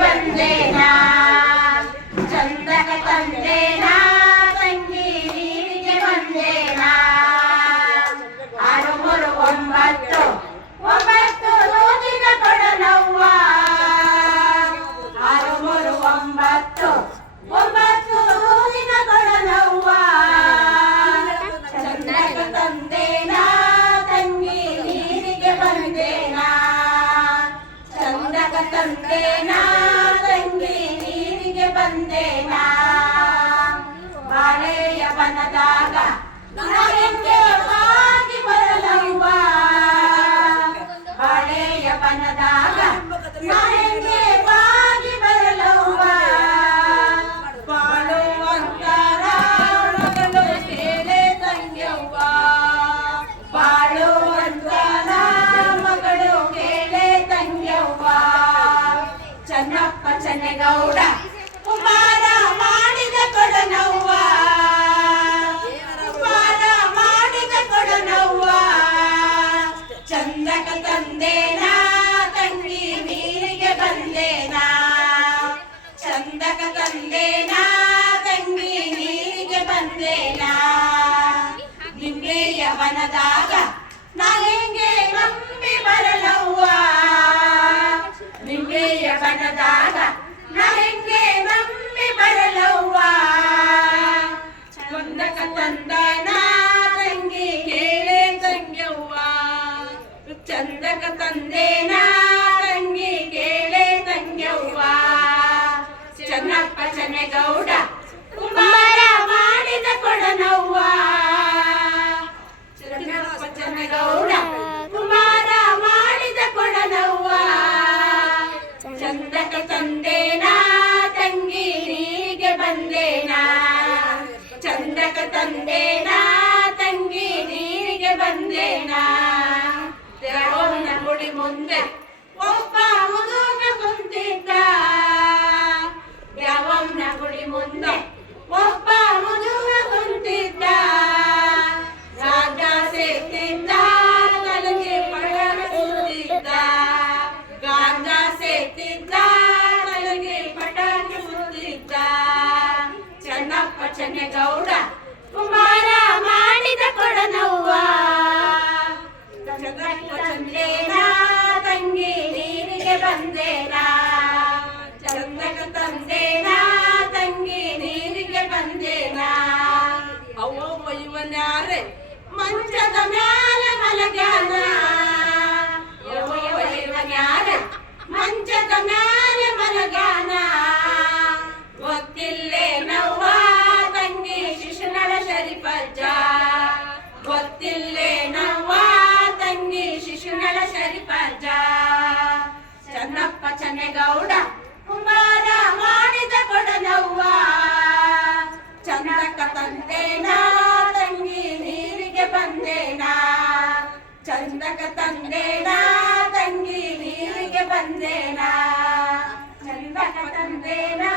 ಬಂದೇನಾ ಚಂದಕ ತಂದೇನಾ ತಂಗಿ ನೀರಿಗೆ ಬಂದೇನಾ 6 3 9 9 ಸೂಜಿನ ಕೊಡನವ್ವ 6 3 9 9 ಸೂಜಿನ ಕೊಡನವ್ವ ಚಂದಕ ತಂದೇನಾ ತಂಗಿ ನೀರಿಗೆ ಬಂದೇನಾ ಚಂದಕ ತಂದೇನಾ ತಂಗಿ ನೀರಿಗೆ ಬಂದೇನಾ ಬಾಳೆಯ ಬನದಾಗ ನನಗೆ ವಾಗಿ ಬರಲವ್ವ ಬಾಳೆಯ ಬನದಾಗ ನನಗೆ ವಾಗಿ ಬರಲವ್ವ ಬಾಳುವಂತರ ಮಗಳು ಕೇಳೆ ತಂಗ್ಯವ್ವ ಬಾಳುವಂತರ ಮಗಳು ಕೇಳೆ ತಂಗ್ಯವ್ವ ಚನ್ನಪ್ಪ ಚನ್ನೇಗೌಡ ಕುಮಾರ ಮಾಡಿದ ಕೊಡನವ್ವ ಕುಮಾರ ಮಾಡಿದ ಕೊಡನವ್ವ ಚಂದಕ ತಂದೇನಾ ತಂಗಿ ನೀರಿಗೆ ಬಂದೇನಾ ಚಂದಕ ತಂದೇನಾ ತಂಗಿ ನೀರಿಗೆ ಬಂದೇನಾ ನಿಂಬೆಯ ವನದಾಗ ನಾಳೆಂಗೆ ನಂಬಿ ಬರಲವ್ವ ನಿಂಬೆಯ ಬನದಾಗ ನಾಳೆಂಗೆ ನಂಬಿ ಬರಲವ್ವ ಚಂದಕ ತಂದೇನಾ ತಂಗಿ ಕೇಳೆ ತಂಗ್ಯವ್ವ ಚಂದಕ ತಂದೇನಾ ತಂಗಿ ಕೇಳೆ ತಂಗ್ಯವ್ವ ಚನ್ನಪ್ಪ ಚನ್ನೇಗೌಡ ಕುಮಾರ ಮಾಡಿದ ಕೊಡನವ್ವ ಚನ್ನಪ್ಪ ಚನ್ನೇಗೌಡ ಕುಮಾರ ಮಾಡಿದ ಕೊಡನವ್ವ ಚಂದಕ ತಂದೇನಾ ತಂಗಿ ನೀರಿಗೆ ಬಂದೇನಾ ಚಂದಕ ತಂದೇನಾ ತಂಗಿ ನೀರಿಗೆ ಬಂದೇನಾ ದೇವನ ಗುಡಿ ಮುಂದೆ ಒಬ್ಬ ಮುದುಕ ಕುಂತಿದ್ದ ದೇವನ ಗುಡಿ ಮುಂದೆ ಒಬ್ಬ ಮುದುಕ ಕುಂತಿದ್ದ ರಾಜ ಸೇತಿದ್ದ ತಲೆಗೆ ಪಡಗ ಸುತ್ತಿದ್ದ ಗಾಂಜ ಸೇತಿದ್ದ ತಲೆಗೆ ಪಟಾಕಿ ಸುತ್ತಿದ್ದ ಚನ್ನಪ್ಪ ಚನ್ನೇಗೌಡ ಕುಮಾರ ಮಾಡಿದ ಕೊಡನವ್ವ ಚಂದಕ ತಂದೇನಾ ತಂಗಿ ನೀರಿಗೆ ಬಂದೇನಾ ಚಂದಕ ತಂದೇನಾ ತಂಗಿ ನೀರಿಗೆ ಬಂದೇನಾ ಅವ್ವ ಇವನ್ಯಾರೆ ಮಂಚದ ಮ್ಯಾಲ ಮಲಗ್ಯಾನ ಅವ್ವ ಇವನ್ಯಾರೆ ಮಂಚದ ಮ್ಯಾಲ ಮಲಗ್ಯಾನ ಗೊತ್ತಿಲ್ಲೇನವ್ವ ತಂಗಿ ಶಿಶುನಾಳ ಶರೀಫಜ್ಜ ಗೊತ್ತಿಲ್ಲೇನವ್ವ ತಂಗಿ ಶಿಶುನಾಳ ಶರೀಫಜ್ಜ ಚನ್ನಪ್ಪ ಚನ್ನೇಗೌಡ ಕುಮಾರ ಮಾಡಿದ ಕೊಡನವ್ವ ಚಂದಕ ತಂದೇನಾ ತಂಗಿ ನೀರಿಗೆ ಬಂದೇನಾ ಚಂದಕ ತಂದೇನಾ ತಂಗಿ ನೀರಿಗೆ ಬಂದೇನಾ ಚಂದಕ ತಂದೇನಾ